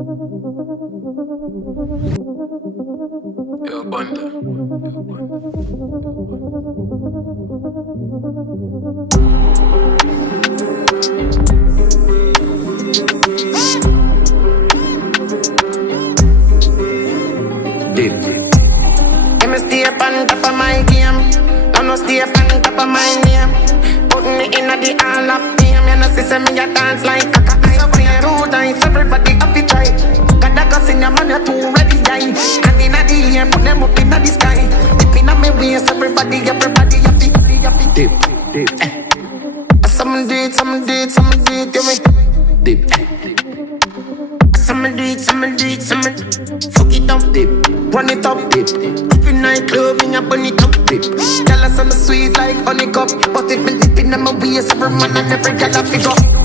Yo, banda. Deep. Let me stay up on top of my game. I no stay up on top of my name. Put me in the hall of fame. You know see me a dance like Kaka. I play 2 times, everybody have to try. Got that cuss in your man, you're too ready, guy. And in the air, put them up in the sky. Dip in my waist, everybody have to Deep. Deep. Some do it, you me. Deep. Some do it, fuck it up, Deep. run it up, Deep. If you nightclub, in your bunny top, Deep. Tell us I'm sweet like honeycomb, but if me dipping in my waist, every man and every girl I pick up.